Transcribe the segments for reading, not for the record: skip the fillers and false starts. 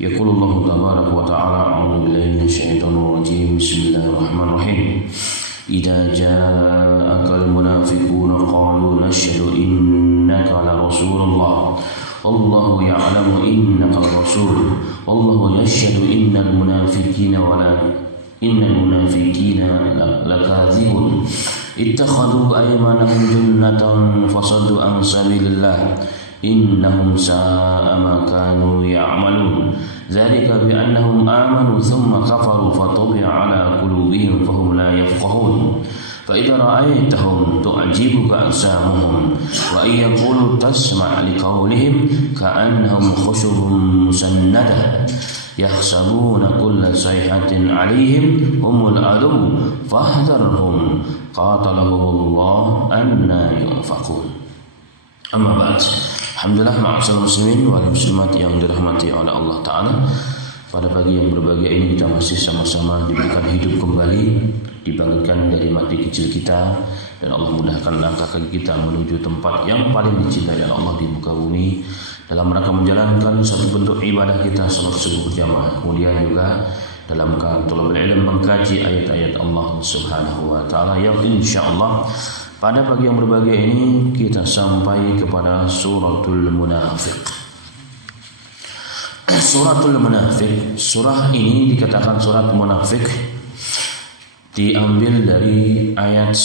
يقول الله تبارك وتعالى: أعوذ بالله من الشيطان الرجيم. بسم الله الرحمن الرحيم. إذا جاءك المنافقون قالوا نشهد إنك لرسول الله والله يعلم إنك لرسول والله يشهد إن المنافقين لكاذبون اتخذوا أيمانهم جنة فصدوا عن سبيل الله إنهم ساء ما كانوا يعملون ذلك بأنهم آمنوا ثم كفروا فطبع على قلوبهم فهم لا يفقهون فإذا رأيتهم تعجبك أجسامهم وإن يقولوا تسمع لقولهم كأنهم خشب مسندة يحسبون كل صيحة عليهم هم العدو فاحذرهم قاتلهم الله أنى يؤفكون. Amma ba'd. Alhamdulillah, ma'asyiral muslimin wal muslimat yang dirahmati oleh Allah Ta'ala. Pada pagi yang berbahagia ini kita masih sama-sama diberikan hidup kembali, dibangkitkan dari mati kecil kita, dan Allah mudahkan langkah kaki kita menuju tempat yang paling dicintai oleh Allah di muka bumi dalam rangka menjalankan satu bentuk ibadah kita salat subuh berjamaah, kemudian juga dalam talabul ilm mengkaji ayat-ayat Allah Subhanahu wa taala yang insyaallah pada pagi yang berbahagia ini kita sampai kepada suratul Munafiq. Suratul Munafiq, surah ini dikatakan surat munafik diambil dari ayat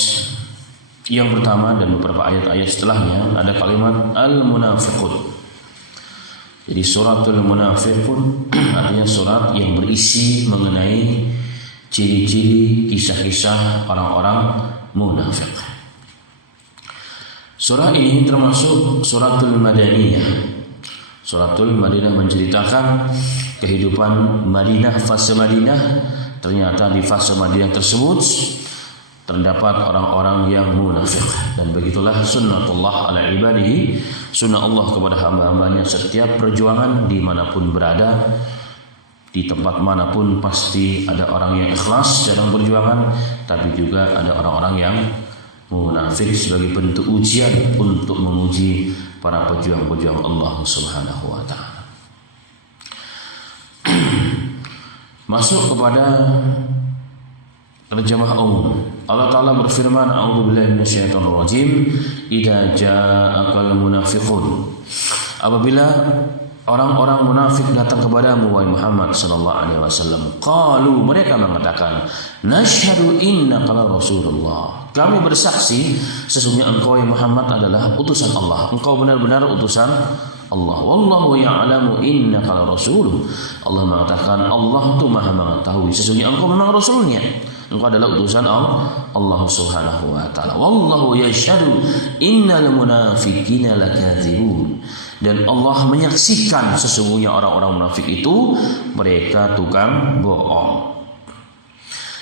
yang pertama dan beberapa ayat-ayat setelahnya ada kalimat al-munafiqun. Jadi suratul Munafiqun artinya surat yang berisi mengenai ciri-ciri kisah-kisah orang-orang munafik. Surah ini termasuk suratul Madaniyah. Suratul Madinah menceritakan kehidupan Madinah, fase Madinah. Ternyata di fase Madinah tersebut terdapat orang-orang yang munafik, dan begitulah sunnatullah ala ibadihi, sunnah Allah kepada hamba-hambanya. Setiap perjuangan dimanapun berada, di tempat manapun pasti ada orang yang ikhlas dalam perjuangan, tapi juga ada orang-orang yang munafik sebagai bentuk ujian untuk menguji para pejuang-pejuang Allah Subhanahu wa taala. Masuk kepada terjemah umum. Allah Ta'ala berfirman, A'udzubillahi minasyaitonir rajim. Idza ja'akal munafiqun. Apabila orang-orang munafik datang kepadamu wahai Muhammad sallallahu alaihi wasallam, qalu, mereka mengatakan, nashhadu innaka rasulullah. Kami bersaksi sesungguhnya engkau ya Muhammad adalah utusan Allah. Engkau benar-benar utusan Allah. Wallahu ya'lamu innaka rasuluh. Allah mengatakan, Allah itu Maha mengetahui sesungguhnya engkau memang rasulnya. Engkau adalah utusan Allah Subhanahu wa taala. Wallahu yashhadu innal munafiqina lakadzibun. Dan Allah menyaksikan sesungguhnya orang-orang munafik itu mereka tukang bohong.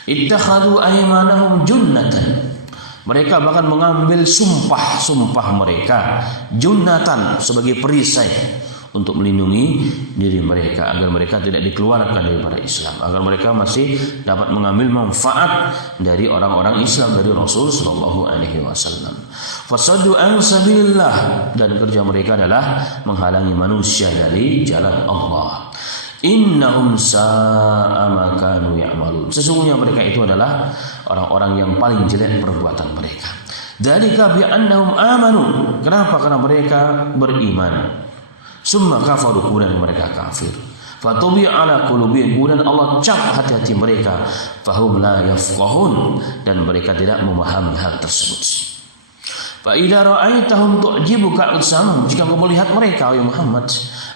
Ittakhadhu aymanahum junnatan. Mereka bahkan mengambil sumpah mereka junnatan sebagai perisai untuk melindungi diri mereka agar mereka tidak dikeluarkan daripada Islam, agar mereka masih dapat mengambil manfaat dari orang-orang Islam, dari Rasul sallallahu alaihi wasallam. Fasaddu an sabilillah, dan kerja mereka adalah menghalangi manusia dari jalan Allah. Innahum sa'a ma kanu ya'malun. Sesungguhnya mereka itu adalah orang-orang yang paling jelek perbuatan mereka. Dzalika bi annahum amanu. Kenapa? Karena mereka beriman. Summa kafaru, kemudian mereka kafir. Fatubi ala qulubihim, kemudian Allah cap hati-hati mereka. Fahum la yafqahun, dan mereka tidak memahami hal tersebut. Fa idza ra'aitahum tu'jibuka ajsamuhum. Jika engkau melihat mereka wahai Muhammad,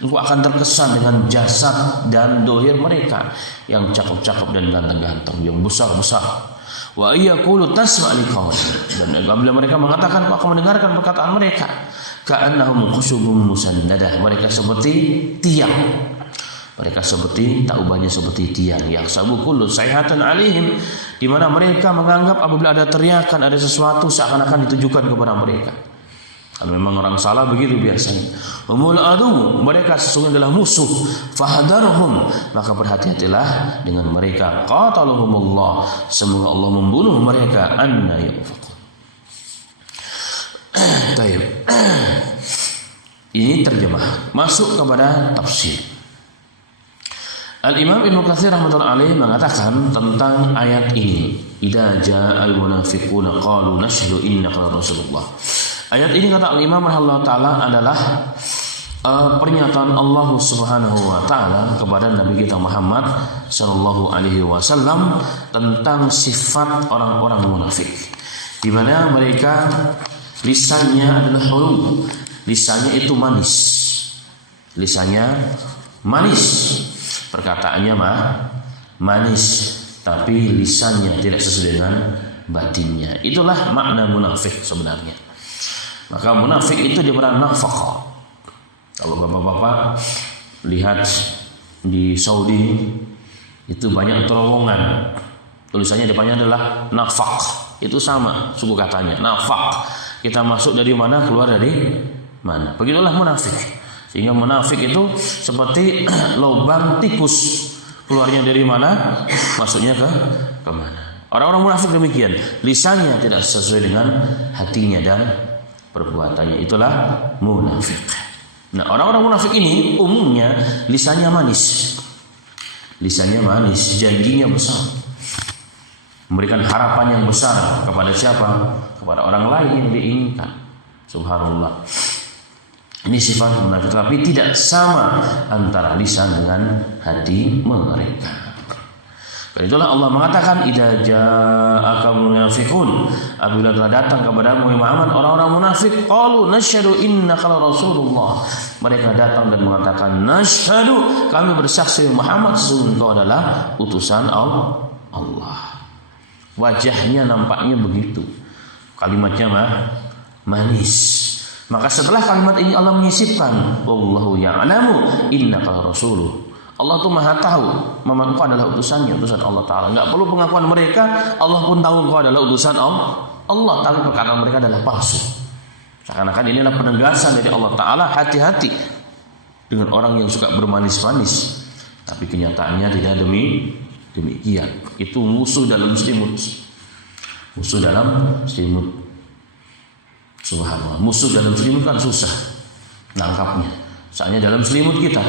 engkau akan terkesan dengan jasad dan dohir mereka yang cakep-cakep dan ganteng-ganteng, yang besar-besar. Wa yaqulu tasma' liqawlihim, dan apabila mereka mengatakan, kau akan mendengarkan perkataan mereka. Ka'annahum khushubun musannadah, mereka seperti tiang. Mereka seperti taubahnya seperti tiang. Yahsabu kullu sayhatan alaihim, di mana mereka menganggap apabila ada teriakan, ada sesuatu seakan-akan ditujukan kepada mereka. Kalau memang orang salah begitu biasanya. Humul adu, mereka sesungguhnya adalah musuh. Fahdarhum, maka berhati-hatilah dengan mereka. Qatalahumullah, semoga Allah membunuh mereka. Anna yufakun. Taib. Ini terjemah. Masuk kepada tafsir. Al-Imam Ibnu Katsir rahmatullahi alaihi mengatakan tentang ayat ini, idza ja'al munafiquna qalu nashhadu innaka rasulullah. Ayat ini kata Al-Imam rahimahullah taala adalah pernyataan Allah Subhanahu wa taala kepada Nabi kita Muhammad sallallahu alaihi wasallam tentang sifat orang-orang munafik, di mana mereka lisannya adalah hulu, lisannya itu manis. Lisannya manis, perkataannya manis, tapi lisannya tidak sesuai dengan batinnya. Itulah makna munafik sebenarnya. Maka munafik itu diberi nafaqah. Kalau bapak-bapak lihat di Saudi itu banyak terowongan, tulisannya depannya adalah nafaq. Itu sama suku katanya, nafaq. Kita masuk dari mana, keluar dari mana. Begitulah munafik. Sehingga munafik itu seperti lubang tikus, keluarnya dari mana, masuknya ke mana. Orang-orang munafik demikian, lisannya tidak sesuai dengan hatinya dan perbuatannya. Itulah munafik. Nah, orang-orang munafik ini umumnya lisannya manis. Lisannya manis, janjinya besar. Memberikan harapan yang besar kepada siapa? Kepada orang lain yang diinginkan. Subhanallah. Ini sifat munafik, tapi tidak sama antara lisan dengan hati mereka. Dan itulah Allah mengatakan, idza ja'aka munafiqun, apabila telah datang kepadamu Muhammad orang-orang munafik, qalu nashhadu innaka rasulullah. Mereka datang dan mengatakan, nashhadu, kami bersaksi Muhammad sesungguhnya engkau adalah utusan Allah. Wajahnya nampaknya begitu, kalimatnya manis. Maka setelah kalimat ini Allah menyisipkan, wallahu ya'lamu innaka rasuluh. Allah tuh maha tahu, memang engkau adalah utusannya, utusan Allah Ta'ala. Enggak perlu pengakuan mereka, Allah pun tahu engkau adalah utusan Allah. Tapi perkataan mereka adalah palsu. Seakan-akan inilah penegasan dari Allah Ta'ala, hati-hati dengan orang yang suka bermanis-manis, tapi kenyataannya tidak demikian. Itu musuh dalam selimut. Musuh dalam selimut. Subhanallah. Musuh dalam selimut kan susah nangkapnya. Soalnya dalam selimut kita.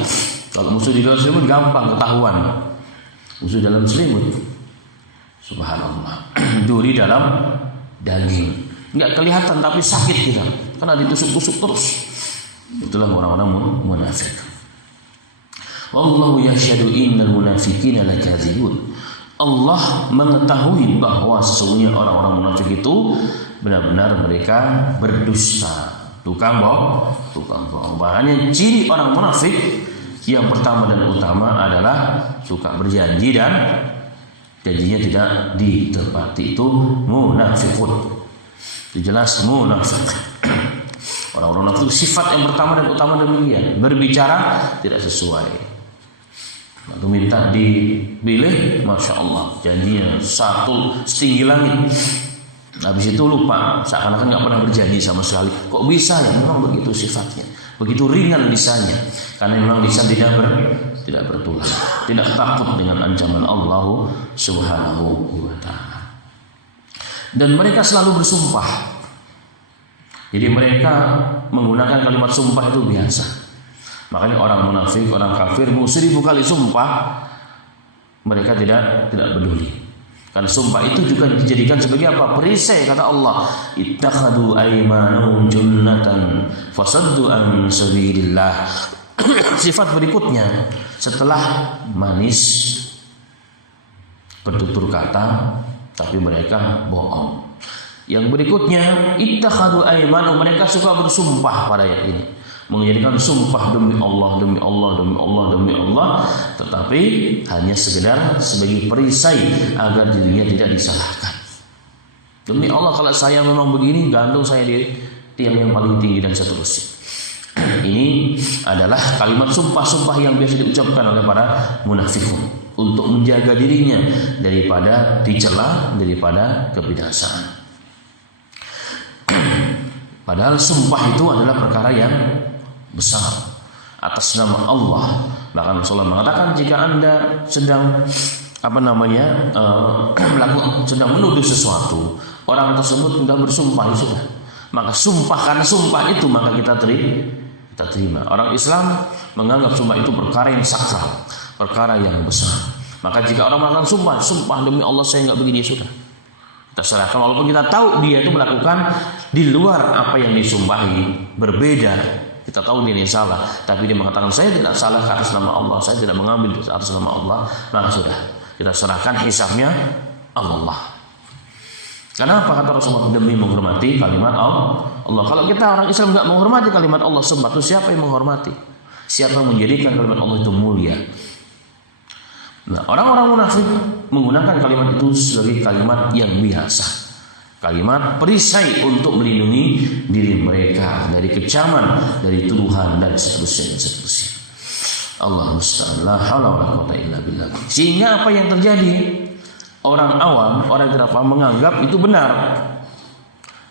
Kalau musuh di dalam selimut gampang ketahuan. Musuh dalam selimut, subhanallah. Duri dalam daging, nggak kelihatan tapi sakit kita karena ditusuk-tusuk terus. Itulah orang-orang munafik. Wallahu yashhadu innal munafiqina lakadzibun. Allah mengetahui bahwa sesungguhnya orang-orang munafik itu benar-benar mereka berdusta, tukang bohong. Bahkan ciri orang munafik yang pertama dan utama adalah suka berjanji dan janjinya tidak ditepati. Itu munafiqun. Itu jelas munafik. Orang-orang munafik sifat yang pertama dan utama demikian, berbicara tidak sesuai. Waktu minta dipilih, masya Allah, janjinya satu setinggi langit. Habis itu lupa, seakan-akan nggak pernah berjanji sama sekali. Kok bisa ya? Memang begitu sifatnya, begitu ringan lisannya, karena memang lisan tidak bertulang, tidak takut dengan ancaman Allah Subhanahu wa Ta'ala. Dan mereka selalu bersumpah. Jadi mereka menggunakan kalimat sumpah itu biasa. Makanya orang munafik, orang kafir mau 1000 kali sumpah, mereka tidak peduli. Karena sumpah itu juga dijadikan sebagai apa? Perisai, kata Allah. Ittakhadu aymanahum junnatan fasaddu an sabilillah. Sifat berikutnya setelah manis bertutur kata, tapi mereka bohong. Yang berikutnya, ittakhadu aymanahum, mereka suka bersumpah pada ayat ini. Menjadikan sumpah demi Allah, demi Allah, demi Allah, demi Allah, tetapi hanya sekedar sebagai perisai agar dirinya tidak disalahkan. Demi Allah, kalau saya memang begini, gantung saya di tiang yang paling tinggi dan seterusnya. Ini adalah kalimat sumpah-sumpah yang biasa diucapkan oleh para munafikun untuk menjaga dirinya daripada dicela, daripada kebinasaan. Padahal sumpah itu adalah perkara yang besar atas nama Allah. Bahkan Rasulullah mengatakan, jika Anda sedang sedang menuduh sesuatu, orang tersebut sudah bersumpah, sudah, maka sumpah, karena sumpah itu maka kita terima. Orang Islam menganggap sumpah itu perkara yang sakral, perkara yang besar. Maka jika orang melakukan sumpah demi Allah saya nggak begini, sudah kita serahkan, walaupun kita tahu dia itu melakukan di luar apa yang disumpahi, berbeda, kita tahu dia salah, tapi dia mengatakan saya tidak salah atas nama Allah, saya tidak mengambil atas nama Allah, maka sudah kita serahkan hisabnya Allah. Kenapa kata Rasulullah? Demi menghormati kalimat Allah. Kalau kita orang Islam nggak menghormati kalimat Allah, sumpah itu siapa yang menghormati? Siapa yang menjadikan kalimat Allah itu mulia? Nah, orang-orang munafik menggunakan kalimat itu sebagai kalimat yang biasa, kalimat perisai untuk melindungi diri mereka dari kecaman, dari tuduhan dan seterusnya. Allah musta'an, la haula wala quwwata illa billah. Sehingga apa yang terjadi? Orang awam, orang yang tidak paham menganggap itu benar.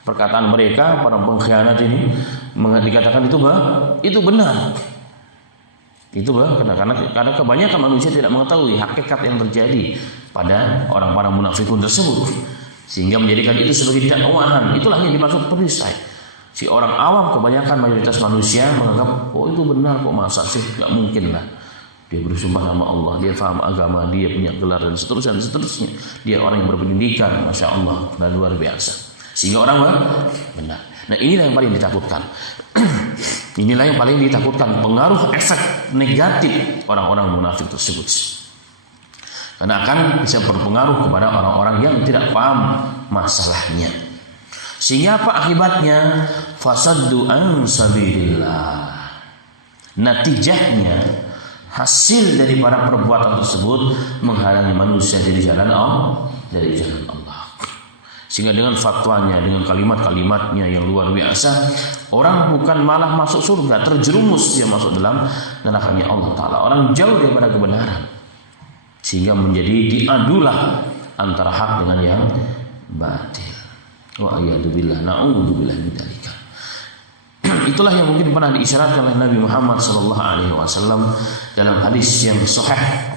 Perkataan mereka, para pengkhianat ini dikatakan itu benar. Itu karena kebanyakan manusia tidak mengetahui hakikat yang terjadi pada orang-orang munafikun tersebut, sehingga menjadikan itu sebagai dakwahan. Itulah yang dimaksud perisai. Si orang awam, kebanyakan mayoritas manusia menganggap itu benar kok, masa sih, nggak mungkin lah. Dia bersumpah nama Allah, dia paham agama, dia punya gelar dan seterusnya. Dia orang yang berpendidikan, masya Allah, dan luar biasa. Sehingga orang benar. Nah, inilah yang paling ditakutkan. Inilah yang paling ditakutkan, pengaruh efek negatif orang-orang munafik tersebut. Karena akan bisa berpengaruh kepada orang-orang yang tidak paham masalahnya. Sehingga apa akibatnya? Fasaddu an sabilillah. Natijahnya, hasil dari para perbuatan tersebut menghalangi manusia dari jalan Allah, Sehingga dengan fatwanya, dengan kalimat-kalimatnya yang luar biasa, orang bukan malah masuk surga, terjerumus dia masuk dalam nerakanya Allah Ta'ala. Orang jauh daripada kebenaran, sehingga menjadi diadulah antara hak dengan yang batil. Wa a'udzubillah, na'udzubillah min dzalika. Itulah yang mungkin pernah diisyaratkan oleh Nabi Muhammad SAW dalam hadis yang sahih,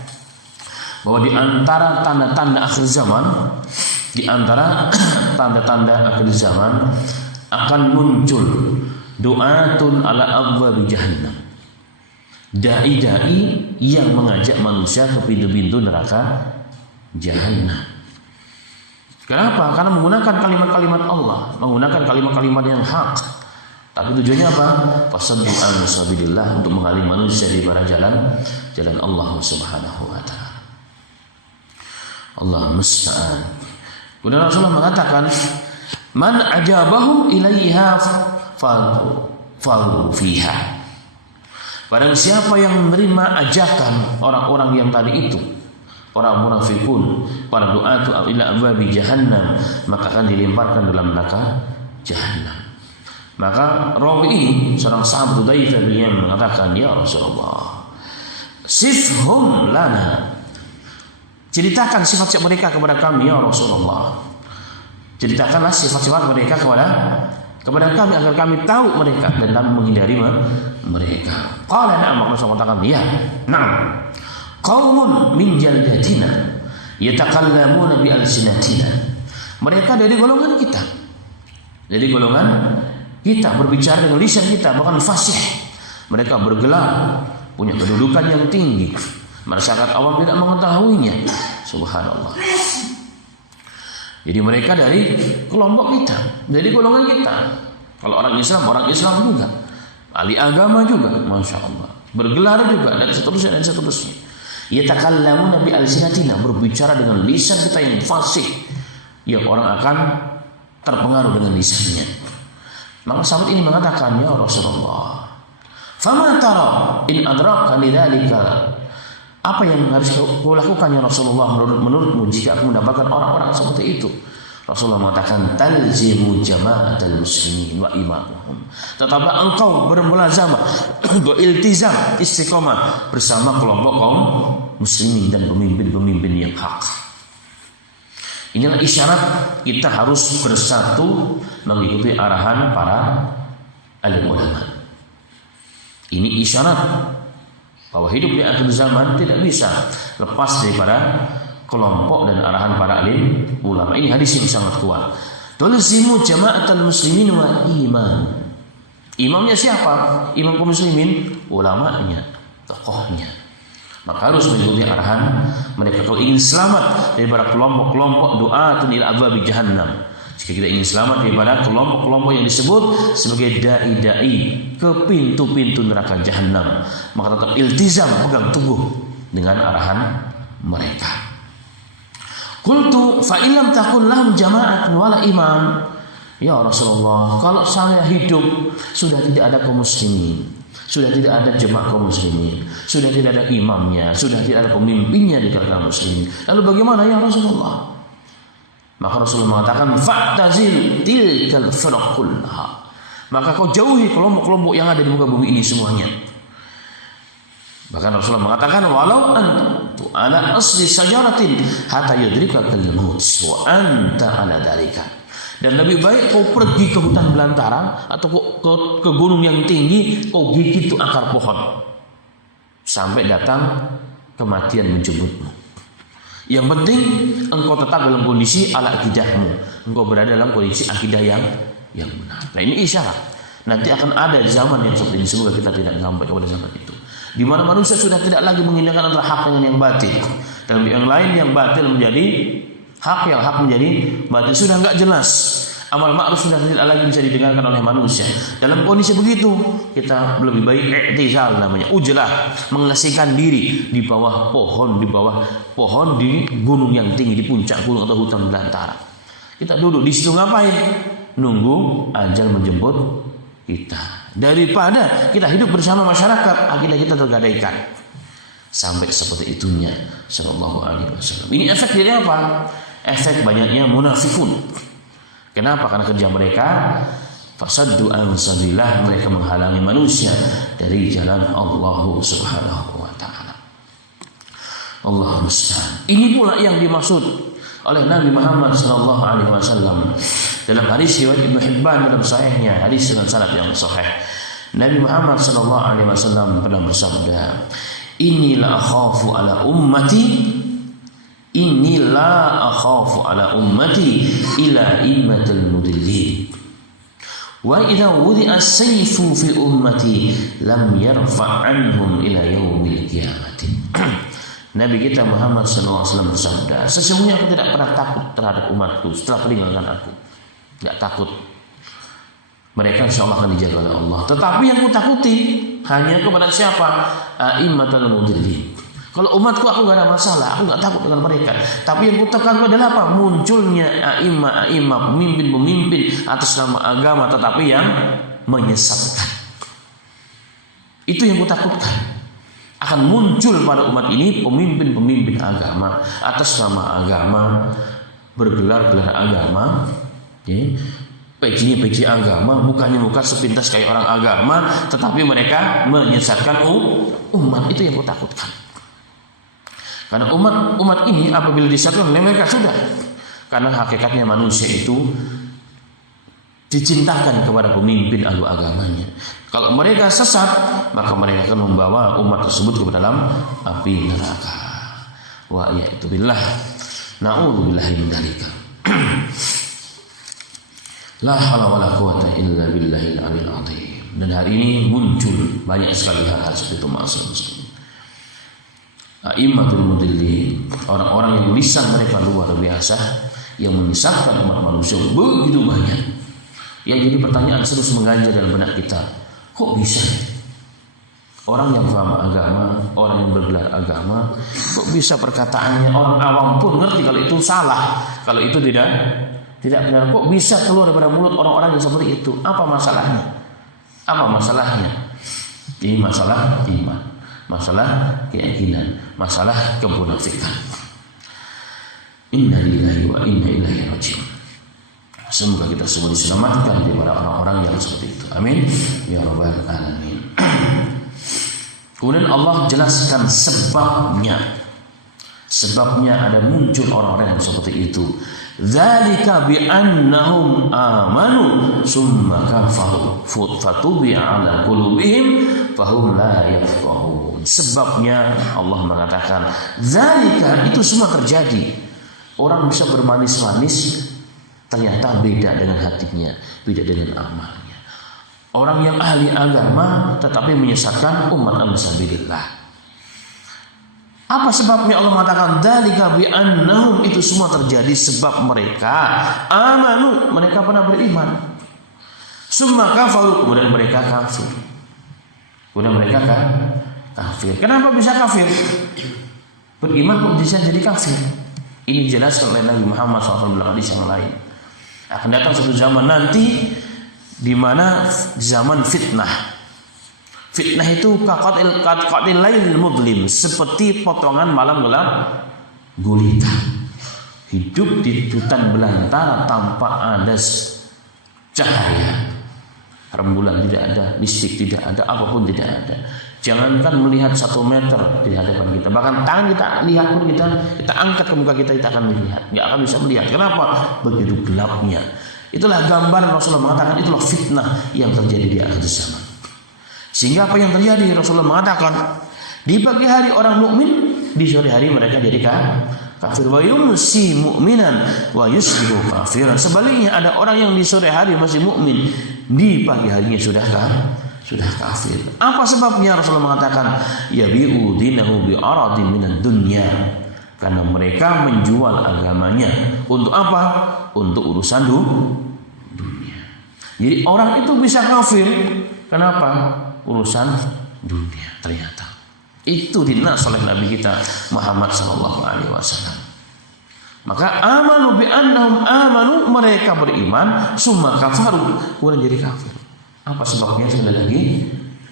bahwa di antara tanda-tanda akhir zaman, di antara tanda-tanda akhir zaman akan muncul du'atun ala abwabi jahannam, dai-dai yang mengajak manusia ke pintu-pintu neraka jahannam. Kenapa? Karena menggunakan kalimat-kalimat Allah, menggunakan kalimat-kalimat yang hak. Tapi tujuannya apa? Fasaddu an sabilillah, untuk menghalangi manusia di para jalan Allah Subhanahu wa taala. Allah musta'an. Kemudian Rasulullah mengatakan, man ajabahum ilaiha falu fiha. Barang siapa yang menerima ajakan orang-orang yang tadi itu, para munafikun, para du'atu ila abwabi jahannam, maka akan dilemparkan dalam neraka jahannam. Maka rawi ini, seorang sahabat Hudzaifah bin Yaman, mengatakan, ya Rasulullah, sifhum lana, ceritakan sifat-sifat mereka kepada kami ya Rasulullah. Ceritakanlah sifat-sifat mereka kepada kami agar kami tahu mereka dan kami menghindari mereka. Qala na'am, Rasulullah mengatakan, ya, na'am. Qaumun min jaldatina yatakallamuna bi alsinatina. Mereka dari golongan kita. Dari golongan kita, berbicara dengan lisan kita, bahkan fasih. Mereka bergelar, punya kedudukan yang tinggi. Masyarakat awam tidak mengetahuinya. Subhanallah. Jadi mereka dari kelompok kita, dari golongan kita. Kalau orang Islam juga, ahli agama juga, masya Allah, bergelar juga, dan seterusnya. Yatakallamuna bi alsinatina, berbicara dengan lisan kita yang fasih, yang orang akan terpengaruh dengan lisannya. Maka sahabat ini mengatakan, ya Rasulullah, fama tara in adrakani dzalika, apa yang harus kau lakukan ya Rasulullah menurutmu jika aku mendapatkan orang-orang seperti itu? Rasulullah mengatakan, talzimu jama'atal muslimin wa imamuhum, tetaplah engkau bermulazamah, beriltizam, istiqomah bersama kelompok kaum muslimin dan pemimpin-pemimpin yang hak. Inilah isyarat kita harus bersatu mengikuti arahan para alim ulama. Ini isyarat bahwa hidup di akhir zaman tidak bisa lepas daripada kelompok dan arahan para alim ulama. Ini hadis yang sangat kuat. Tulzimu jama'atal muslimin wa iman. Imamnya siapa? Imam kaum muslimin, ulamanya, tokohnya. Maka harus mengikuti arahan mereka kalau ingin selamat daripada kelompok-kelompok du'atun ila abwabi jahannam. Jika kita ingin selamat daripada kelompok-kelompok yang disebut sebagai dai-dai ke pintu-pintu neraka jahanam, maka tetap iltizam, pegang teguh dengan arahan mereka. Qultu fa illam takun lahum jama'atun wala imam. Ya Rasulullah, kalau saya hidup sudah tidak ada kaum muslimin, sudah tidak ada jemaah kaum muslimin, sudah tidak ada imamnya, sudah tidak ada pemimpinnya di kalangan muslimin, lalu bagaimana ya Rasulullah? Maka Rasulullah mengatakan fa'tazil tilkal firaq kullaha. Maka kau jauhi kelompok-kelompok yang ada di muka bumi ini semuanya. Bahkan Rasulullah mengatakan walau antu ala asli syajaratin hatta yudrikakal maut wa anta ala dalika. Dan lebih baik kau pergi ke hutan belantara atau ke gunung yang tinggi, kau gigit itu akar pohon sampai datang kematian menjemputmu. Yang penting engkau tetap dalam kondisi ala akidahmu, engkau berada dalam kondisi akidah yang benar. Nah ini isyarat nanti akan ada zaman yang seperti ini. Semoga kita tidak sampai kepada zaman itu, di mana manusia sudah tidak lagi mengindahkan antara hak dengan yang batil, dan yang lain yang batil menjadi hak, yang hak menjadi batil. Sudah enggak jelas, amal ma'ruf sudah tidak lagi bisa didengarkan oleh manusia. Dalam kondisi begitu, kita lebih baik i'tizal namanya, ujlah, mengasingkan diri di bawah pohon, di gunung yang tinggi, di puncak gunung atau hutan belantara. Kita duduk di situ ngapain? Nunggu ajal menjemput kita. Daripada kita hidup bersama masyarakat, akhirnya kita tergadaikan. Sampai seperti itunya sallallahu alaihi wasallam. Ini efek dari apa? Efek banyaknya munafikun. Kenapa? Karena kerja mereka fasaddu an sabilillah, mereka menghalangi manusia dari jalan Allah Subhanahu wa taala. Allah musta'an. Ini pula yang dimaksud oleh Nabi Muhammad sallallahu alaihi wasallam dalam hadis riwayat Ibnu Hibban dalam sahihnya, hadis dengan sanad yang sahih. Nabi Muhammad sallallahu alaihi wasallam pernah bersabda, "Inni la akhafu ala ummati ila immatil mudillin wa idza wudi'a as-sayfu fi ummati lam yarfa' anhum ila yaumil qiyamati." Nabi kita Muhammad SAW bersabda, sesungguhnya aku tidak pernah takut terhadap umatku setelah meninggalkan aku. Tidak takut. Mereka insya Allah akan dijaga oleh Allah. Tetapi yang ku takuti hanya kepada siapa? A'immatul mudillin. Kalau umatku aku gak ada masalah, aku gak takut dengan mereka. Tapi yang kutekan adalah apa? Munculnya a'imah, pemimpin-pemimpin atas nama agama, tetapi yang menyesatkan. Itu yang kutakutkan. Akan muncul pada umat ini pemimpin-pemimpin agama atas nama agama, bergelar-gelar agama, ya, peci agama, mukanya muka sepintas kayak orang agama, tetapi mereka menyesatkan umat. Itu yang kutakutkan. Karena umat ini apabila disatukan oleh mereka sudah. Karena hakikatnya manusia itu dicintakan kepada pemimpin ahlu agamanya. Kalau mereka sesat, maka mereka akan membawa umat tersebut ke dalam api neraka. Wa ya'tu billah. Na'udzubillahi min dzalika. La haula wala quwata illa billahil aliyil azim. Dan hari ini muncul banyak sekali hal-hal seperti itu, maksudnya. A'immatul mudillin, orang-orang yang lisan mereka luar biasa, yang menyesatkan umat manusia begitu banyak. Yang jadi pertanyaan terus mengganjal dalam benak kita, kok bisa orang yang paham agama, orang yang bergelar agama, kok bisa perkataannya orang awam pun ngerti kalau itu salah, kalau itu tidak benar, kok bisa keluar dari mulut orang-orang yang seperti itu? Apa masalahnya? Ini masalah iman, masalah keyakinan, masalah kemunafikan. Inna lillahi wa inna ilaihi raji'un. Semoga kita semua diselamatkan dari orang-orang yang seperti itu. Amin ya rabbal alamin. Kemudian Allah jelaskan sebabnya. Sebabnya ada muncul orang-orang yang seperti itu. Dzalika bi annahum amanu summa kafaru fatubi'a ala qulubihim fahum la yafqahun. Sebabnya Allah mengatakan, dzalika, itu semua terjadi. Orang bisa bermanis-manis, ternyata beda dengan hatinya, beda dengan amalnya. Orang yang ahli agama tetapi menyesatkan umat al-sabilillah. Apa sebabnya Allah mengatakan dzalika bi annahum, itu semua terjadi sebab mereka amanu, mereka pernah beriman. Summa kafaru, kemudian mereka kafir. Kemudian mereka kafir. Kenapa bisa kafir? Beriman kok bisa jadi kafir? Ini jelas oleh Nabi Muhammad SAW dalam hadis yang lain. Akan datang satu zaman nanti di mana zaman fitnah. Fitnah itu kaqatil lailil mudlim, seperti potongan malam gelap gulita. Hidup di hutan belantara tanpa ada cahaya. Rembulan tidak ada, listrik tidak ada, apapun tidak ada. Jangankan melihat 1 meter di hadapan kita, bahkan tangan kita lihat pun kita angkat ke muka kita akan melihat, nggak akan bisa melihat. Kenapa? Begitu gelapnya. Itulah gambaran Rasulullah mengatakan, itulah fitnah yang terjadi di akhir zaman. Sehingga apa yang terjadi? Rasulullah mengatakan, di pagi hari orang mukmin, di sore hari mereka jadi kafir. Wa yumsi mu'minan wa yusbihu kafiran. Sebaliknya ada orang yang di sore hari masih mukmin, di pagi harinya sudah kafir. Apa sebabnya? Rasulullah mengatakan, yabi'u dinahu bi aradin minad dunya. Karena mereka menjual agamanya untuk apa? Untuk urusan dunia. Jadi orang itu bisa kafir. Kenapa? Urusan dunia ternyata. Itu dinas oleh Nabi kita Muhammad SAW. Maka amanu bi annahum amanu, mereka beriman, summa kafaru, kemudian jadi kafir. Apa sebabnya? Sekali lagi,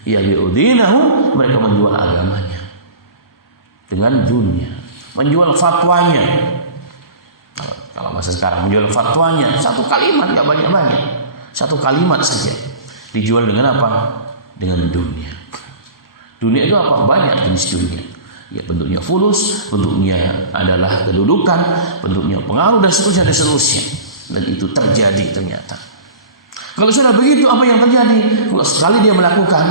ya bi'udinahu, mereka menjual agamanya dengan dunia, menjual fatwanya. Kalau bahasa sekarang, menjual fatwanya, 1 kalimat, gak banyak-banyak, 1 kalimat saja dijual dengan apa? Dengan dunia. Dunia itu apa? Banyak jenis dunia. Ya, bentuknya fulus, bentuknya adalah kedudukan, bentuknya pengaruh, dan seterusnya. Dan itu terjadi ternyata. Kalau sudah begitu, apa yang terjadi? Kalau sekali dia melakukan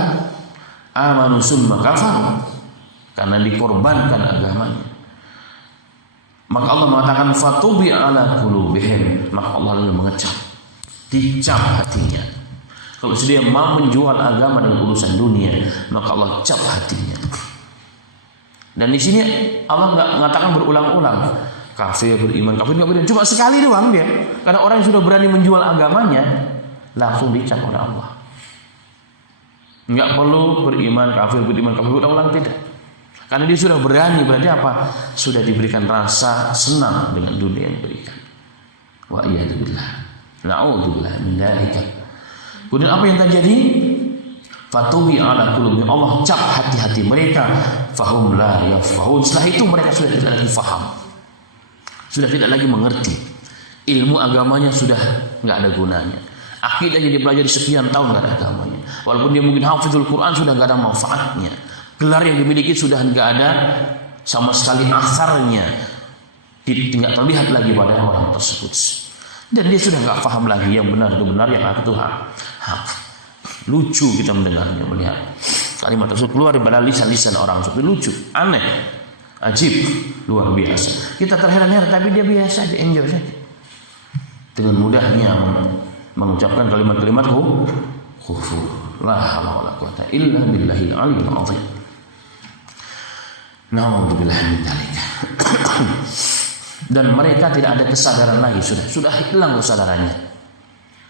amanu summa kafaru, karena dikorbankan agamanya, maka Allah mengatakan fatubi ala qulubihim, maka Allah lalu mengecap, dicap hatinya. Kalau dia mau menjual agama dengan urusan dunia, maka Allah cap hatinya. Dan di sini Allah nggak mengatakan berulang-ulang kafir beriman, kafir nggak beriman, cuma sekali doang dia. Karena orang yang sudah berani menjual agamanya, langsung dicap oleh Allah. Nggak perlu beriman, kafir ulang-ulang, tidak. Karena dia sudah berani, berarti apa? Sudah diberikan rasa senang dengan dunia yang diberikan. Wa iyadzubillah. Na'udzubillah min dzalika. Kemudian apa yang terjadi? Fatubi ala qulubihim, Allah cap hati-hati mereka, fahum la yafqahun. Setelah itu mereka sudah tidak lagi faham, sudah tidak lagi mengerti. Ilmu agamanya sudah nggak ada gunanya. Akidah yang dia pelajari sekian tahun nggak ada agamanya. Walaupun dia mungkin hafizul Quran, sudah nggak ada manfaatnya. Gelar yang dimiliki sudah nggak ada sama sekali asarnya, tidak terlihat lagi pada orang tersebut. Dan dia sudah nggak paham lagi yang benar itu benar, yang hak itu hak. Lucu kita mendengarnya, melihat kalimat tersebut keluar daripada lisan-lisan orang seperti lucu, aneh, ajib, luar biasa. Kita terheran-heran, tapi dia biasa aja, enjoy saja. Dengan mudahnya mengucapkan kalimat-kalimat kufur. La haula wala quwata illa billahil aliyyil azim. Na'udzubillahi min dzalik. Dan mereka tidak ada kesadaran lagi, sudah hilang kesadarannya.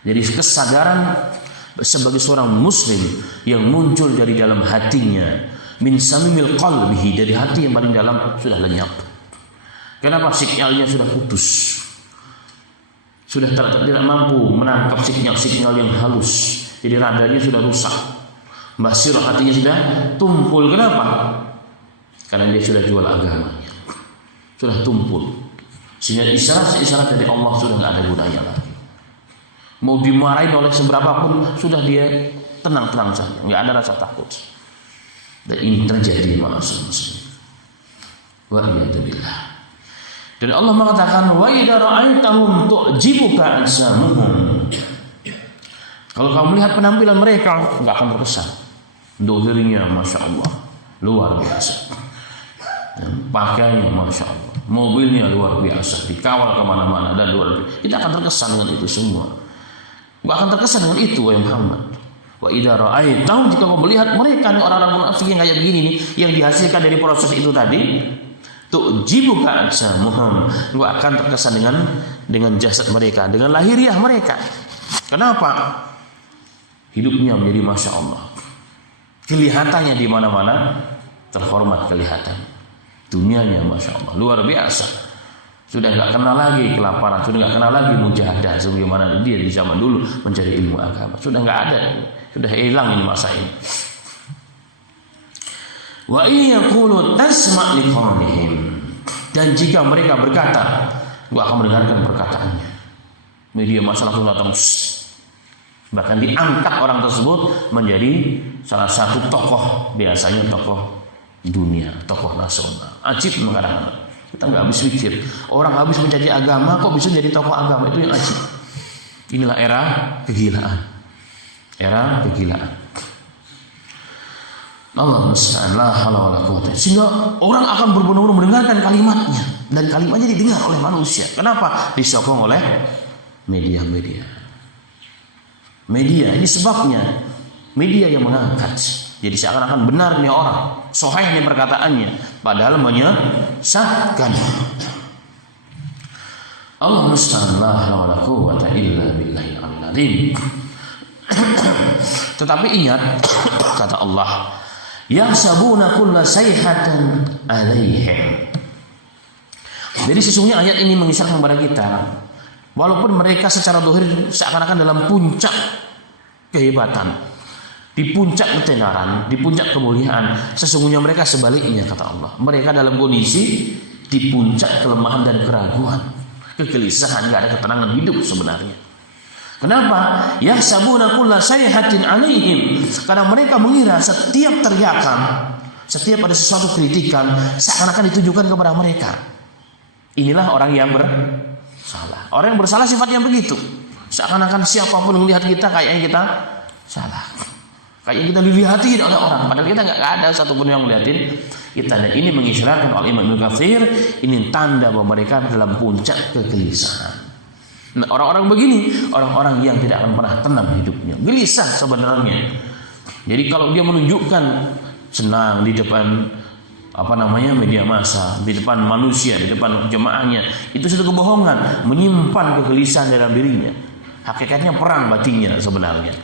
Jadi kesadaran sebagai seorang muslim yang muncul dari dalam hatinya, min samimil qalbihi, dari hati yang paling dalam, sudah lenyap. Kenapa? Sinyalnya sudah putus, sudah tidak mampu menangkap sinyal-sinyal yang halus. Jadi radarnya sudah rusak, basirah hatinya sudah tumpul. Kenapa? Karena dia sudah jual agamanya, sudah tumpul. Sehingga isyarat dari Allah sudah tidak ada gunanya lagi. Mau dimarahin oleh seberapa pun sudah dia tenang-tenang saja, nggak ada rasa takut. Dan ini terjadi manusia muslim. Wa iyadzubillah. Dan Allah mengatakan wa idza ra'aitahum tu'jibuka ajsamuhum. Kalau kamu melihat penampilan mereka, nggak akan terkesan. Dohirnya masya Allah luar biasa, pakaiannya masya Allah, mobilnya luar biasa, dikawal kemana-mana dan luar biasa. Kita akan terkesan dengan itu semua. Gak akan terkesan dengan itu, wahai Muhammad. Wa idza ra'aitahum, jika kau melihat mereka nih, orang-orang munafik yang kayak begini nih, yang dihasilkan dari proses itu tadi, tu'jibuka ajsamuhum, engkau akan terkesan dengan jasad mereka, dengan lahiriah mereka. Kenapa? Hidupnya menjadi masya Allah, kelihatannya di mana-mana terhormat kelihatan, dunianya masya Allah luar biasa. Sudah nggak kenal lagi kelaparan, sudah nggak kenal lagi mujahadah sebagaimana dia di zaman dulu mencari ilmu agama. Sudah nggak ada, sudah hilang ini masa ini. Wa iyaqulu tasma' liqaulihim, dan jika mereka berkata, gua akan mendengarkan perkataannya. Media massa langsung datang, bahkan diangkat orang tersebut menjadi salah satu tokoh, biasanya tokoh dunia, tokoh nasional. Ajib kadang-kadang. Kita nggak habis pikir, orang habis mencaci agama kok bisa jadi tokoh agama, itu yang ajib. Inilah era kegilaan, era kegilaan. Allah musta'an, la haula wala quwwata. Sehingga orang akan berbondong-bondong mendengarkan kalimatnya, dan kalimatnya didengar oleh manusia. Kenapa? Disokong oleh media-media. Media ini sebabnya, media yang mengangkat. Jadi seakan-akan benar nih orang, sahih nih perkataannya, padahal menyesatkan. Allah musta'an, la haula wala quwwata illa billahil azim. Tetapi ingat kata Allah, yahsabuna kulla sayhatan alaihim. Jadi sesungguhnya ayat ini mengisyaratkan kepada kita, walaupun mereka secara zahir seakan-akan dalam puncak kehebatan, di puncak ketenaran, di puncak kemuliaan, sesungguhnya mereka sebaliknya kata Allah. Mereka dalam kondisi di puncak kelemahan dan keraguan, kegelisahan, tidak ada ketenangan hidup sebenarnya. Kenapa? Yahsabuna kulla sayhatin alaihim, karena mereka mengira setiap teriakan, setiap ada sesuatu kritikan seakan-akan ditujukan kepada mereka. Inilah orang yang bersalah. Orang yang bersalah sifatnya begitu. Seakan-akan siapapun melihat kita kayaknya kita salah. Kayaknya kita dilihatin oleh orang, padahal kita nggak ada satupun yang melihatin kita. Dan ini mengisyaratkan oleh Imam Ibnu Katsir, ini tanda bahwa mereka dalam puncak kegelisahan. Nah, orang-orang begini, orang-orang yang tidak akan pernah tenang hidupnya, gelisah sebenarnya. Jadi kalau dia menunjukkan senang di depan media massa, di depan manusia, di depan jemaahnya, itu suatu kebohongan, menyimpan kegelisahan dalam dirinya. Hakikatnya perang batinnya sebenarnya.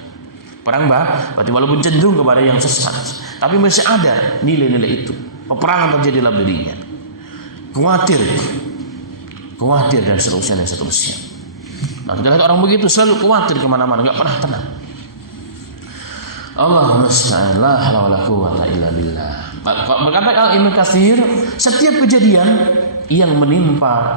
Perang berarti walaupun cenderung kepada yang sesat, tapi masih ada nilai-nilai itu. Peperangan terjadi dalam dirinya. Khawatir dan seterusnya. Nah, kita lihat orang begitu selalu khawatir kemana-mana, nggak pernah tenang. Allah musta'an, la haula wala quwwata illa billah. Berkata Ibnu Katsir, setiap kejadian yang menimpa,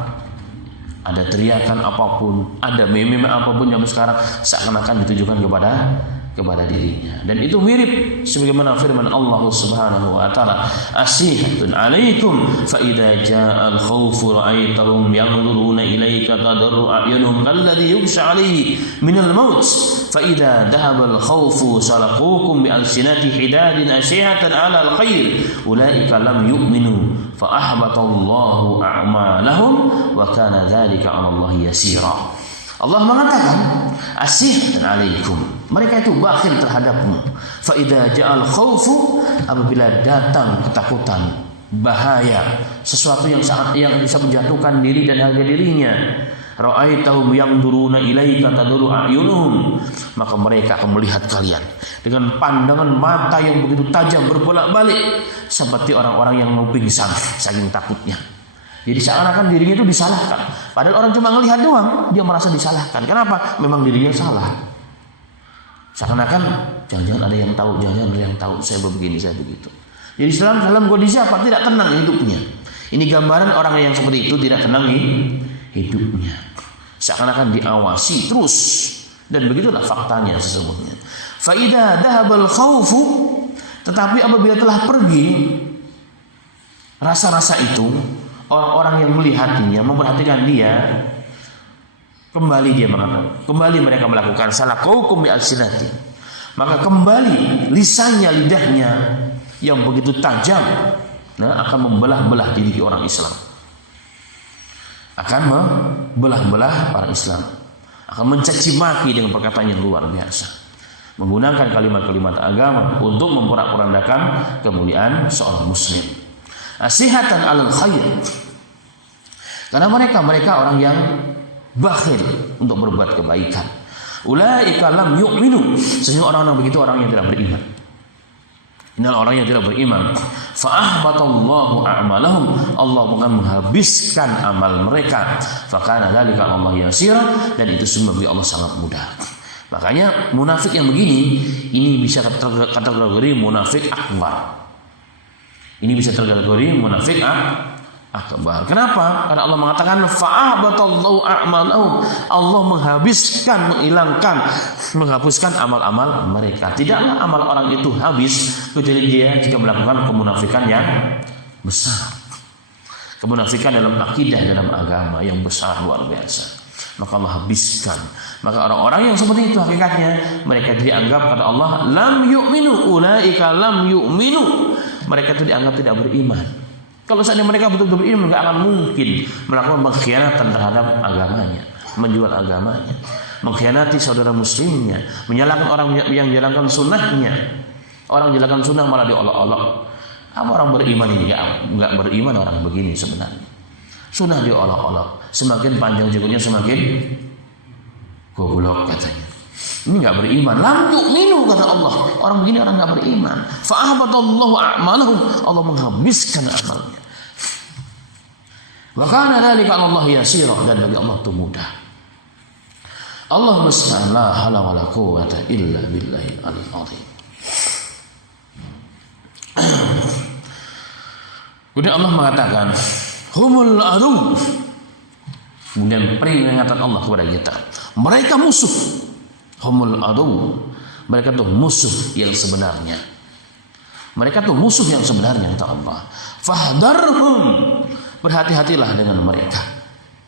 ada teriakan apapun, ada meme apapun yang sekarang seakan-akan ditujukan kepada dirinya. Dan itu mirip sebagaimana firman Allah Subhanahu wa taala, asihatun alaikum fa idza jaa al-khawfu ra'aitahum yanzuruna ilayka tadarru a'yunuhum kalladhi yughsha 'alayhi min al-maut fa idza dhahaba al-khawfu salaqukum bi alsinati hidadin ashihatan 'ala al-khair ulaika lam yu'minu fa ahbata Allahu a'malahum wa kana dzalika 'ala Allah yasira. Allah mengatakan asih alaikum, mereka itu bakhil terhadapmu. Fa idza ja'al khaufu, apabila datang ketakutan, bahaya, sesuatu yang bisa menjatuhkan diri dan harga dirinya, ra'aitahum yanzuruna ilaika tadurru a'yunuhum, maka mereka akan melihat kalian dengan pandangan mata yang begitu tajam berbolak-balik seperti orang-orang yang mau pingsan saking takutnya. Jadi seakan-akan dirinya itu disalahkan. Padahal orang cuma ngelihat doang, dia merasa disalahkan. Kenapa? Memang dirinya salah. Seakan-akan jangan-jangan ada yang tahu, jangan-jangan ada yang tahu saya begini, saya begitu. Jadi dalam kondisi apa? Tidak tenang hidupnya. Ini gambaran orang yang seperti itu tidak tenang hidupnya. Seakan-akan diawasi terus. Dan begitulah faktanya sesungguhnya. Fa idza dhahabal khaufu, tetapi apabila telah pergi rasa-rasa itu, orang-orang yang melihatnya, memperhatikan dia, kembali mereka melakukan salaqukum bi alsinati, maka kembali lisannya, lidahnya yang begitu tajam, akan membelah-belah diri orang Islam, akan membelah-belah orang Islam, akan mencaci maki dengan perkataan yang luar biasa, menggunakan kalimat-kalimat agama untuk memporak-porandakan kemuliaan seorang muslim. asihatan 'alal khair. Karena mereka orang yang bakhil untuk berbuat kebaikan. Ulaika lam yu'minu, sesungguhnya orang-orang begitu orang yang tidak beriman. Inilah orang yang tidak beriman. Fa ahbatallahu a'malahum, Allah akan menghabiskan amal mereka. Fa kana dzalika 'ala Allah yasira, dan itu semua bagi Allah sangat mudah. Makanya munafik yang begini ini bisa kategori munafik akbar. Ini bisa kategori munafik akbar. Kenapa? Karena Allah mengatakan fa'ahbatallahu a'malahum, Allah menghapuskan amal-amal mereka. Tidaklah amal orang itu habis kecuali dia jika melakukan kemunafikan yang besar. Kemunafikan dalam akidah, dalam agama yang besar luar biasa. Maka Allah habiskan. Maka orang-orang yang seperti itu hakikatnya mereka dianggap kata Allah lam yu'minu, ulaika lam yu'minu. Mereka itu dianggap tidak beriman. Kalau seandainya mereka betul-betul beriman, nggak akan mungkin melakukan pengkhianatan terhadap agamanya, menjual agamanya, mengkhianati saudara muslimnya, menyalahkan orang yang jalankan sunnahnya. Orang jalankan sunnah malah diolok-olok. Apa orang beriman ini? Nggak beriman orang begini sebenarnya. Sunnah diolok-olok. Semakin panjang jenggotnya semakin goblok katanya. Ini nggak beriman. Lam yu'minu kata Allah. Orang begini orang nggak beriman. Fa'ahbatallahu a'malahum, Allah menghabiskan amalnya. Wa kana dzalika 'ala Allah yasira, dan bagi Allah itu mudah. Allahumma musta'an, la haula wala quwwata illa billahil aliyyil azim. Kemudian Allah mengatakan humul adu. Kemudian peringatan Allah kepada kita, mereka musuh. Humul adu, mereka itu musuh yang sebenarnya. Mereka itu musuh yang sebenarnya kata Allah. Fahdarhum, berhati-hatilah dengan mereka.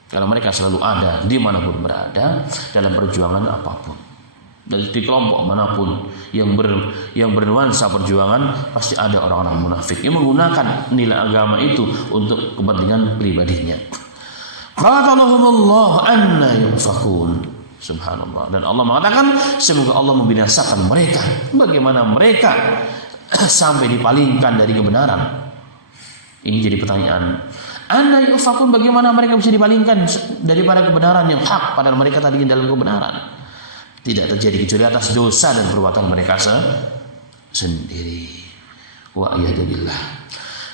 Karena mereka selalu ada dimanapun berada dalam perjuangan apapun. Dari kelompok manapun yang bernuansa perjuangan, pasti ada orang-orang munafik yang menggunakan nilai agama itu untuk kepentingan pribadinya. Qatalahumullah anna yufakun. Subhanallah. Dan Allah mengatakan semoga Allah membinasakan mereka. Bagaimana mereka sampai dipalingkan dari kebenaran? Ini jadi pertanyaan. Anna yufakun, bagaimana mereka bisa dipalingkan daripada kebenaran yang hak, padahal mereka tadinya dalam kebenaran? Tidak terjadi kecuali atas dosa dan perbuatan mereka sendiri. Wa iyadzubillah.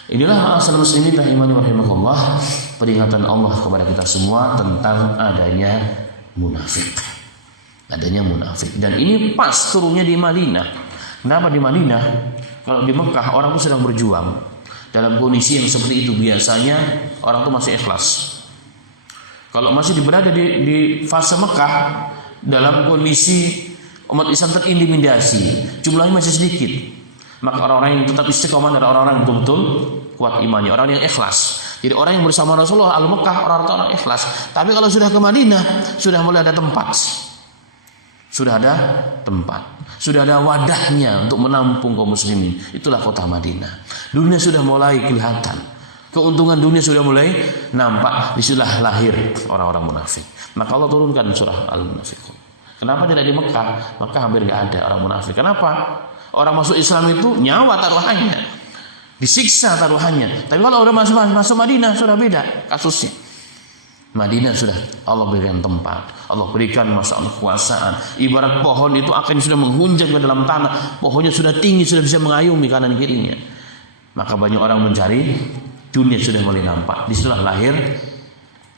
Inilah asal muslimin rahimani wa rahimakumullah, peringatan Allah kepada kita semua tentang adanya munafik. Adanya munafik. Dan ini pas turunnya di Madinah. Kenapa di Madinah? Kalau di Mekah orang itu sedang berjuang. Dalam kondisi yang seperti itu biasanya orang itu masih ikhlas. Kalau masih berada di fase Mekah, dalam kondisi umat Islam terintimidasi, jumlahnya masih sedikit, maka orang-orang yang tetap istiqomah adalah orang-orang yang betul-betul kuat imannya, orang yang ikhlas. Jadi orang yang bersama Rasulullah al-Mekah orang-orang ikhlas. Tapi kalau sudah ke Madinah, sudah mulai ada tempat. Sudah ada tempat. Sudah ada wadahnya untuk menampung kaum muslimin. Itulah kota Madinah. Dunia sudah mulai kelihatan. Keuntungan dunia sudah mulai nampak. Disitulah lahir orang-orang munafik. Maka Allah turunkan surah Al-Munafiqun. Kenapa tidak di Mekah? Mekah hampir tidak ada orang munafik. Kenapa? Orang masuk Islam itu nyawa taruhannya, disiksa taruhannya. Tapi kalau udah masuk Madinah sudah beda kasusnya. Madinah sudah Allah berikan tempat, Allah berikan masalah kekuasaan. Ibarat pohon itu akan sudah menghunjam ke dalam tanah, pohonnya sudah tinggi, sudah bisa mengayomi kanan kirinya. Maka banyak orang mencari, dunia sudah mulai nampak. Disitulah lahir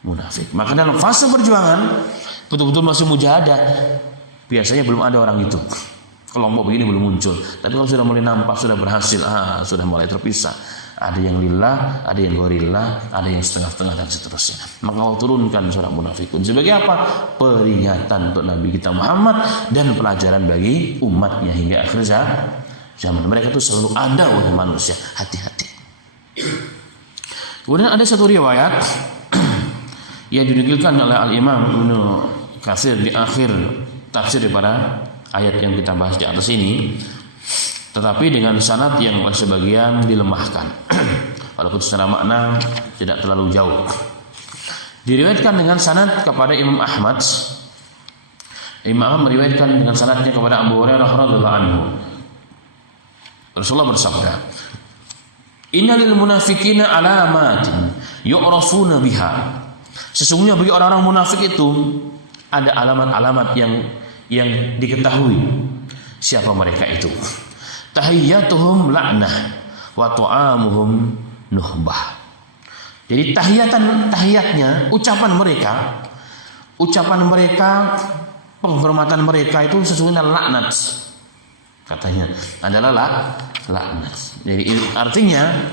munafik. Maka dalam fase perjuangan betul-betul masih mujahadah, biasanya belum ada orang itu. Kelompok begini belum muncul. Tapi kalau sudah mulai nampak, sudah berhasil, sudah mulai terpisah. Ada yang lillah, ada yang gorillah, ada yang setengah-setengah dan seterusnya. Maka Allah turunkan surah Munafikun sebagai apa? Peringatan untuk Nabi kita Muhammad dan pelajaran bagi umatnya hingga akhir zaman. Mereka itu selalu ada oleh manusia. Hati-hati. Kemudian ada satu riwayat yang dinukilkan oleh Al-Imam Ibnu Katsir di akhir tafsir daripada ayat yang kita bahas di atas ini, tetapi dengan sanad yang sebagian dilemahkan, walaupun secara makna tidak terlalu jauh. Diriwayatkan dengan sanad kepada Imam Ahmad. Imam Ahmad meriwayatkan dengan sanadnya kepada Abu Hurairah radhiyallahu anhu. Rasulullah bersabda, Innalil munafiqina alamatin yu'rafuna biha. Sesungguhnya bagi orang-orang munafik itu ada alamat-alamat yang diketahui siapa mereka itu. Tahiyyatuhum la'nah wa tu'amuhum nuhbah. Jadi tahiyatnya, ucapan mereka, penghormatan mereka itu sesungguhnya laknat. Katanya adalah laknat. Jadi artinya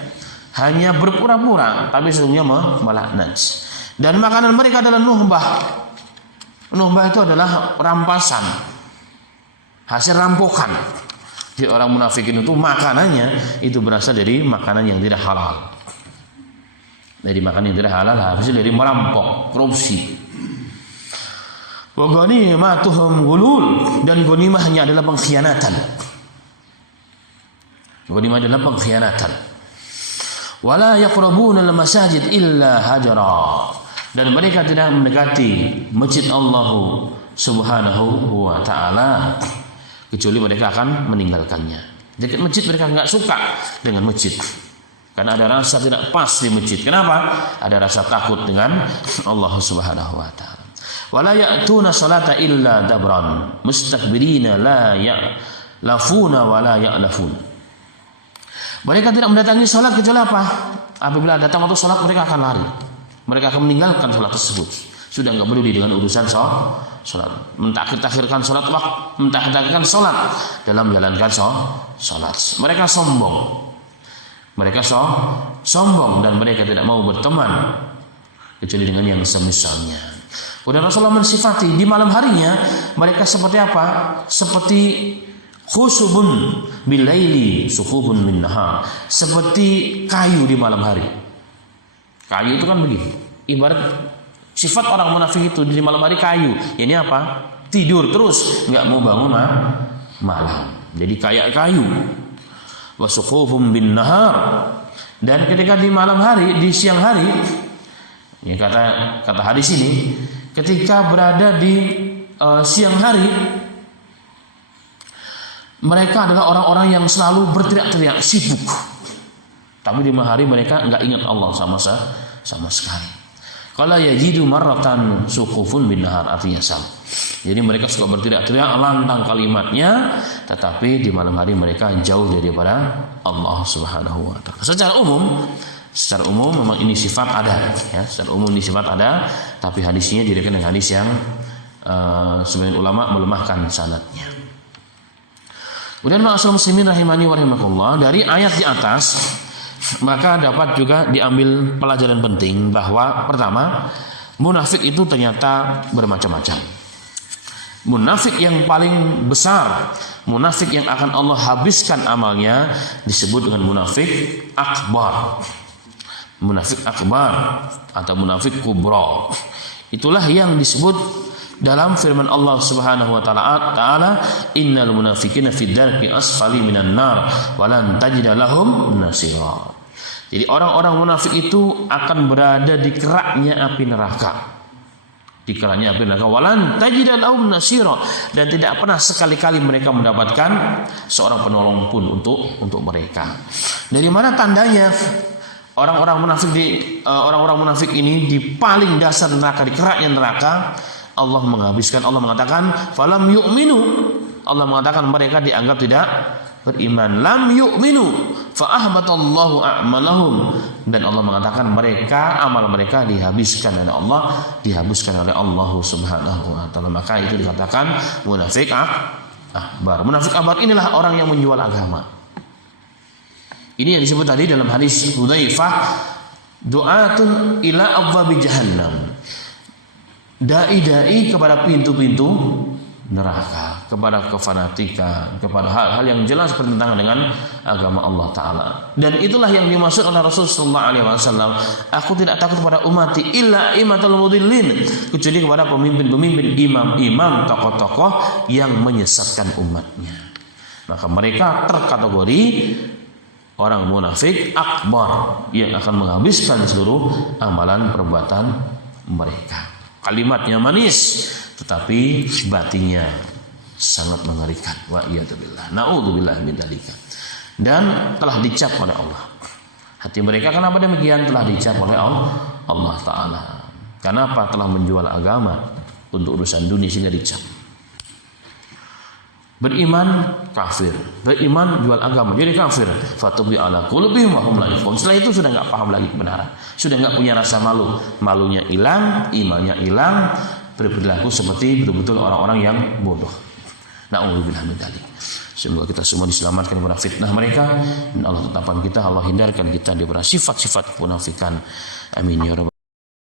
hanya berpura-pura, tapi sesungguhnya melaknat. Dan makanan mereka adalah nuhbah. Nuhbah itu adalah rampasan, hasil rampokan. Jadi orang munafikin itu makanannya itu berasal dari makanan yang tidak halal. Dari makanan yang tidak halal, hasil dari merampok, korupsi. Wa ghanimatuhum ghulul, dan ghanimahnya adalah pengkhianatan. Ghanimah adalah pengkhianatan. Wala yaqrabuna al-masajid illa hajara, dan mereka tidak mendekati masjid Allah Subhanahu wa taala kecuali mereka akan meninggalkannya. Dekat masjid mereka enggak suka dengan masjid. Karena ada rasa tidak pas di masjid. Kenapa? Ada rasa takut dengan Allah Subhanahu wa taala. Wala ya'tuna salata illa dabran mustakbirina la ya'lafuna wa la ya'lafun. Mereka tidak mendatangi salat kecuali apa? Apabila datang waktu salat mereka akan lari. Mereka akan meninggalkan salat tersebut. Sudah enggak peduli dengan urusan salat. Mentakhir-takhirkan salat waktu, mentakhir-takhirkan salat dalam menjalankan salat. Mereka sombong. Mereka sombong dan mereka tidak mau berteman kecuali dengan yang semisalnya. Kemudian Rasulullah mensifati di malam harinya mereka seperti apa? Seperti khusubun bilaili suhubun min nahar. Seperti kayu di malam hari. Kayu itu kan begini. Ibarat sifat orang munafik itu di malam hari kayu. Ini apa? Tidur terus, enggak mau bangun malam. Jadi kayak kayu. Wasukhufum bin nahar, dan ketika di malam hari, di siang hari, ya kata hadis ini, ketika berada di siang hari, mereka adalah orang-orang yang selalu berteriak-teriak, sibuk. Tapi di malam hari mereka enggak ingat Allah sama sekali. Qala yajidu marratan sukhufun bin nahar, artinya sama. Jadi mereka suka berteriak-teriak, lantang kalimatnya, tetapi di malam hari mereka jauh daripada Allah Subhanahu wa taala. Secara umum memang ini sifat ada, ya. Secara umum ini sifat ada, tapi hadisnya diriwayatkan dengan hadis yang sebagian ulama melemahkan sanadnya. Kemudian ma'asyiral muslimin rahimani wa rahimakumullah, dari ayat di atas maka dapat juga diambil pelajaran penting bahwa pertama, munafik itu ternyata bermacam-macam. Munafik yang paling besar, munafik yang akan Allah habiskan amalnya, disebut dengan munafik akbar. Munafik akbar atau munafik kubra. Itulah yang disebut dalam firman Allah Subhanahu wa taala, innal munafiqina fid darki asfali minan nar wa lan tajida lahum nasira. Jadi orang-orang munafik itu akan berada di keraknya api neraka. Di keraknya api neraka, walan tajida lahum nasira, dan tidak pernah sekali-kali mereka mendapatkan seorang penolong pun untuk mereka. Dari mana tandanya orang-orang munafik ini di paling dasar neraka, di keraknya neraka? Allah menghabiskan, Allah mengatakan falam yu'minu, Allah mengatakan mereka dianggap tidak beriman. Lam yu'minu fa ahbatallahu a'malahum, dan Allah mengatakan mereka, amal mereka dihabiskan oleh Allah Subhanahu wa taala. Maka itu dikatakan munafik akbar. Munafik akbar inilah orang yang menjual agama. Ini yang disebut tadi dalam hadis Hudzaifah, du'atun ila abwabi jahannam. Dai-dai kepada pintu-pintu neraka, kepada kefanatikan, kepada hal-hal yang jelas bertentangan dengan agama Allah Ta'ala. Dan itulah yang dimaksud oleh Rasulullah SAW. Aku tidak takut kepada umati illa imatul mudillin, kecuali kepada pemimpin-pemimpin, imam-imam, tokoh-tokoh yang menyesatkan umatnya. Maka mereka terkategori orang munafik akbar yang akan menghabiskan seluruh amalan perbuatan mereka. Kalimatnya manis, tetapi batinnya sangat mengerikan. Wa iyadzubillah, naudzubillah min dzalika. Dan telah dicap oleh Allah. hati mereka. Kenapa demikian? Telah dicap oleh Allah Ta'ala. Kenapa? Telah menjual agama untuk urusan dunia sehingga dicap. Beriman kafir, beriman jual agama jadi kafir. Fatubi ala qulubihim wa hum la yafqahun. Setelah itu sudah enggak paham lagi kebenaran, sudah enggak punya rasa malu, malunya hilang, imannya hilang, berperilaku seperti betul-betul orang-orang yang bodoh. Na'udzubillah min dzalik. Semoga kita semua diselamatkan dari fitnah mereka, dan Allah tetapkan kita, Allah hindarkan kita daripada sifat-sifat kemunafikan. Amin ya rabbal